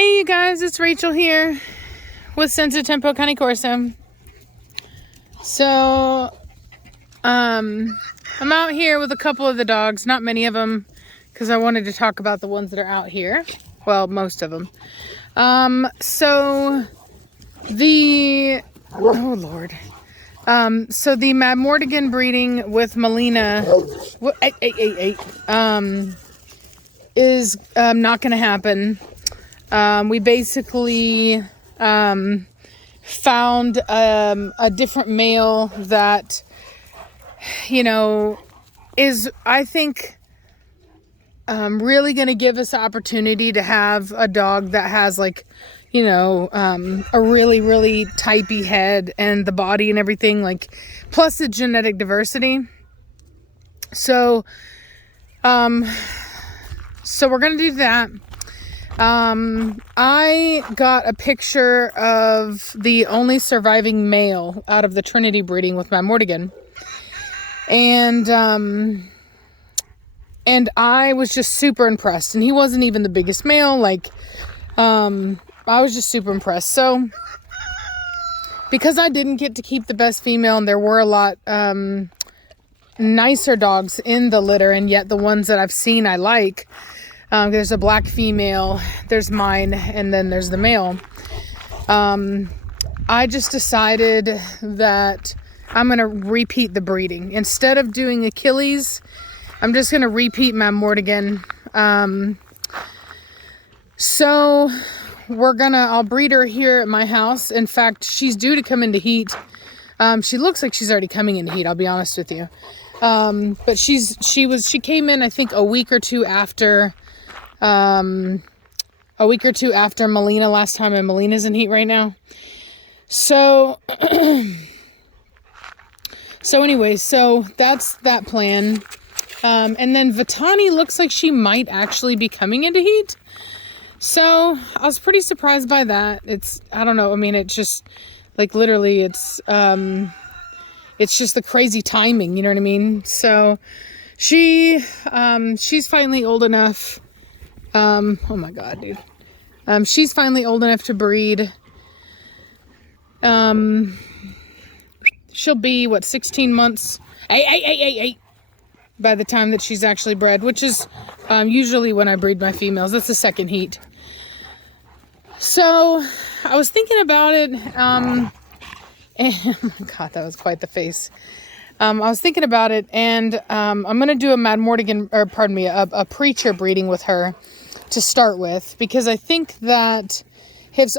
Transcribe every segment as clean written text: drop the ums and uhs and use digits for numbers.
Hey you guys, it's Rachel here with Senza Tempo Cane Corso. So, I'm out here with a couple of the dogs, not many of them, because I wanted to talk about the ones that are out here. Well, most of them. So the Madmortigan breeding with Melina, is not going to happen. We basically found a different male that, is, I think, really going to give us the opportunity to have a dog that has a really, really typey head and the body and everything, plus the genetic diversity. So we're going to do that. I got a picture of the only surviving male out of the Trinity breeding with Madmortigan. And I was just super impressed. And he wasn't even the biggest male. I was just super impressed. So, because I didn't get to keep the best female, and there were a lot, nicer dogs in the litter, and yet the ones that I've seen I like. There's a black female, there's mine, and then there's the male. I just decided that I'm going to repeat the breeding. Instead of doing Achilles, I'm just going to repeat Madmortigan. So I'll breed her here at my house. In fact, she's due to come into heat. She looks like she's already coming into heat, I'll be honest with you. But she came in, I think, a week or two after Melina last time, and Melina's in heat right now. So anyway, so that's that plan. And then Vitani looks like she might actually be coming into heat. So I was pretty surprised by that. I don't know. I mean, it's just literally it's just the crazy timing, you know what I mean? So she's finally old enough. Oh my God, dude. She's finally old enough to breed. She'll be 16 months. By the time that she's actually bred, which is usually when I breed my females. That's the second heat. So I was thinking about it. And, oh my God, that was quite the face. I was thinking about it, and I'm going to do a Madmortigan, or pardon me, a preacher breeding with her to start with, because I think that his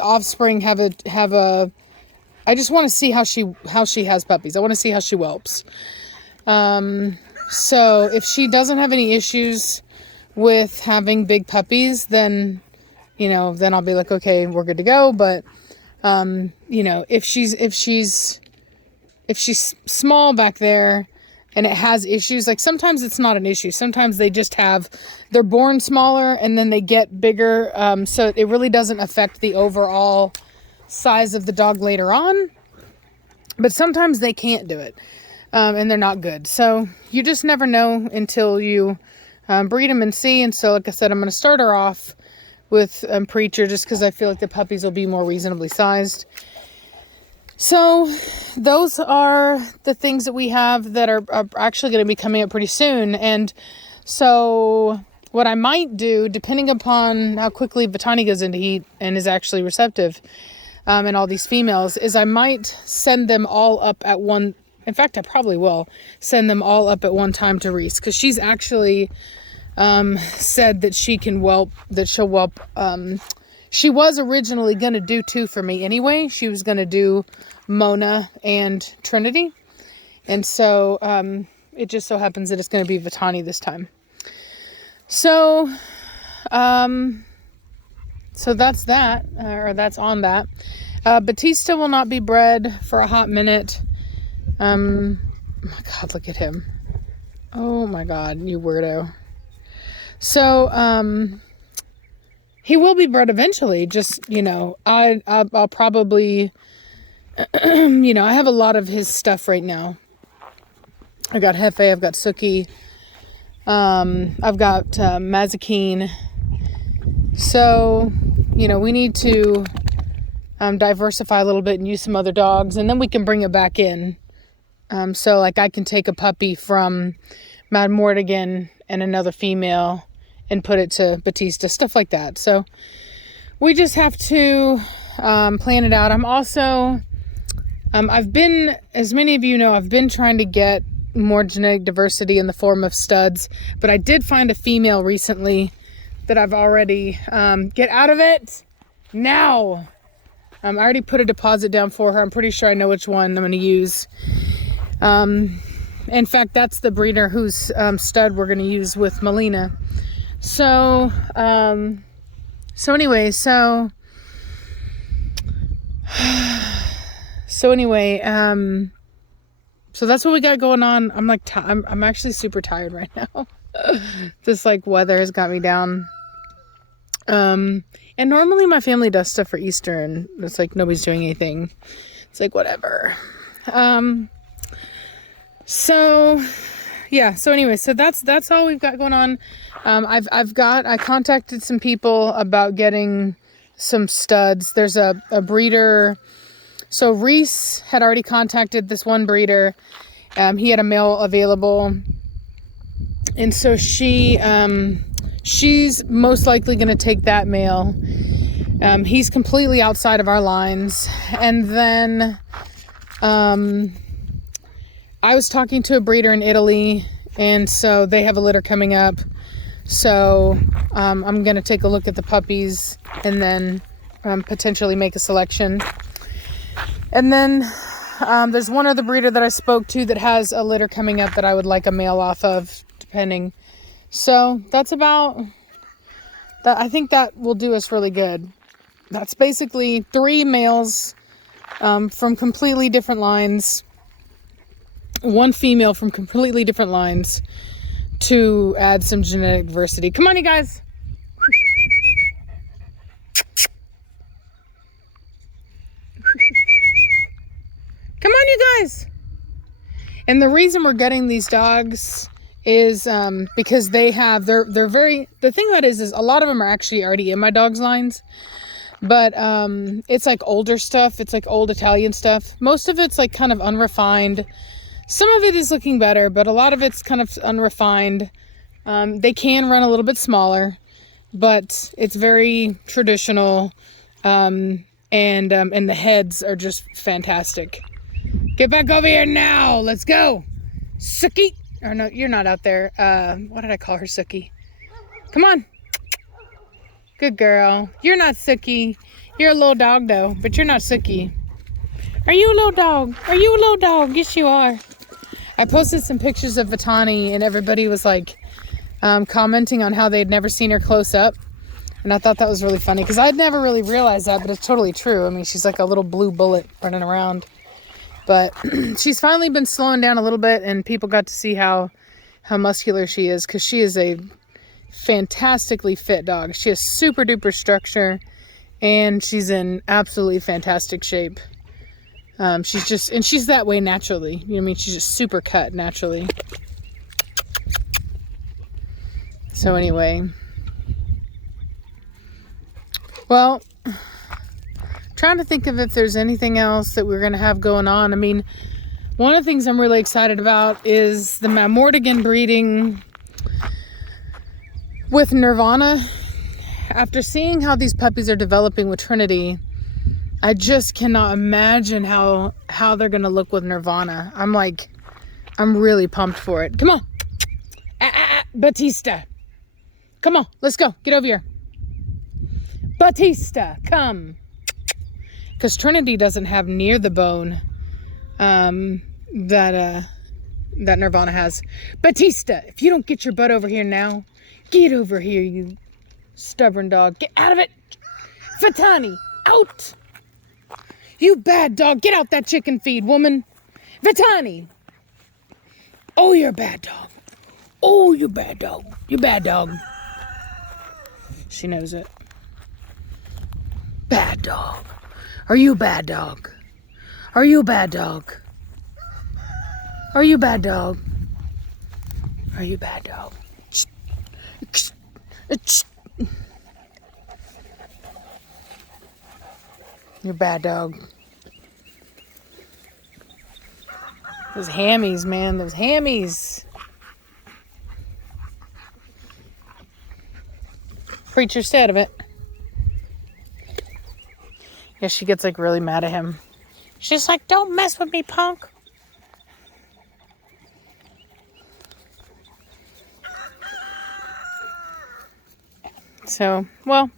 offspring have a. I just want to see how she has puppies. I want to see how she whelps. So if she doesn't have any issues with having big puppies, then I'll be like, okay, we're good to go. But if she's small back there and it has issues, sometimes it's not an issue. Sometimes they're born smaller and then they get bigger. So it really doesn't affect the overall size of the dog later on. But sometimes they can't do it. And they're not good. So you just never know until you breed them and see. And so, like I said, I'm going to start her off with Preacher, just because I feel like the puppies will be more reasonably sized. So those are the things that we have that are actually going to be coming up pretty soon. And so what I might do, depending upon how quickly Vitani goes into heat and is actually receptive, and all these females, is I might send them all up at one. In fact, I probably will send them all up at one time to Reese, because she's actually said that she can whelp, that she'll whelp. She was originally going to do 2 for me anyway. She was going to do Mona and Trinity. And so it just so happens that it's going to be Vitani this time. So that's that, or that's on that. Batista will not be bred for a hot minute. Oh my God, look at him. Oh my God, you weirdo. So, he will be bred eventually. Just, I'll probably, I have a lot of his stuff right now. I got Hefe, I've got Suki. I've got Mazikeen. So, we need to diversify a little bit and use some other dogs, and then we can bring it back in. So like I can take a puppy from Mad Mortigan and another female and put it to Batista, stuff like that. So we just have to plan it out. I'm also, I've been, as many of you know, I've been trying to get more genetic diversity in the form of studs, but I did find a female recently that I've already, get out of it now. I already put a deposit down for her. I'm pretty sure I know which one I'm going to use. In fact, that's the breeder whose stud we're going to use with Melina. So anyway, so that's what we got going on. I'm like, I'm actually super tired right now. This like weather has got me down. And normally my family does stuff for Easter and it's like nobody's doing anything. It's like whatever. So anyway, so that's all we've got going on. I contacted some people about getting some studs. There's a breeder. So Reese had already contacted this one breeder. He had a male available. And so she's most likely going to take that male. He's completely outside of our lines. And then, I was talking to a breeder in Italy, and so they have a litter coming up. So I'm going to take a look at the puppies and then potentially make a selection. And then there's one other breeder that I spoke to that has a litter coming up that I would like a male off of, depending. So that's about that. I think that will do us really good. That's basically 3 males from completely different lines. 1 female from completely different lines to add some genetic diversity. Come on, you guys. Come on, you guys. And the reason we're getting these dogs is because they're very, the thing about it is a lot of them are actually already in my dogs' lines. But it's like older stuff. It's like old Italian stuff. Most of it's like kind of unrefined. Some of it is looking better, but a lot of it's kind of unrefined. They can run a little bit smaller, but it's very traditional. And the heads are just fantastic. Get back over here now. Let's go. Sookie. Or no, you're not out there. What did I call her? Sookie. Come on. Good girl. You're not Sookie. You're a little dog though, but you're not Sookie. Are you a little dog? Are you a little dog? Yes, you are. I posted some pictures of Vitani and everybody was like commenting on how they'd never seen her close up. And I thought that was really funny because I'd never really realized that, but it's totally true. I mean, she's like a little blue bullet running around. But she's finally been slowing down a little bit and people got to see how muscular she is because she is a fantastically fit dog. She has super duper structure and she's in absolutely fantastic shape. She's that way naturally. You know what I mean? She's just super cut naturally. So anyway. Well, trying to think of if there's anything else that we're going to have going on. I mean, one of the things I'm really excited about is the Mad Mortigan breeding with Nirvana. After seeing how these puppies are developing with Trinity, I just cannot imagine how they're going to look with Nirvana. I'm really pumped for it. Come on. Batista. Come on, let's go. Get over here. Batista, come. Because Trinity doesn't have near the bone that Nirvana has. Batista, if you don't get your butt over here now, get over here, you stubborn dog. Get out of it. Vitani, out. You bad dog. Get out that chicken feed, woman. Vitani. Oh, you're a bad dog. Oh, you bad dog. You bad dog. She knows it. Bad dog. Are you a bad dog? Are you a bad dog? Are you a bad dog? Are you a bad dog? You're a bad dog. Those hammies, man. Those hammies. Preacher said of it. Yeah, she gets like really mad at him. She's like, don't mess with me, punk. So, well,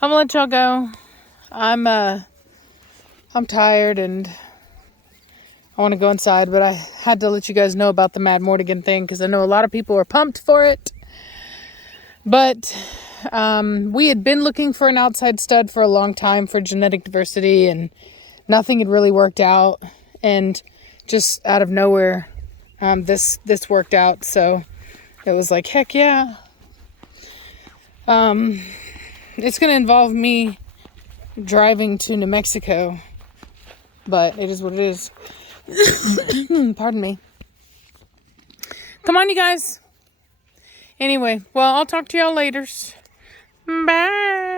I'm gonna let y'all go. I'm tired and I want to go inside, but I had to let you guys know about the Madmortigan thing because I know a lot of people are pumped for it. But we had been looking for an outside stud for a long time for genetic diversity, and nothing had really worked out. And just out of nowhere, this worked out. So it was like, heck yeah. It's going to involve me driving to New Mexico, but it is what it is. Pardon me. Come on, you guys. Anyway, well, I'll talk to y'all later. Bye.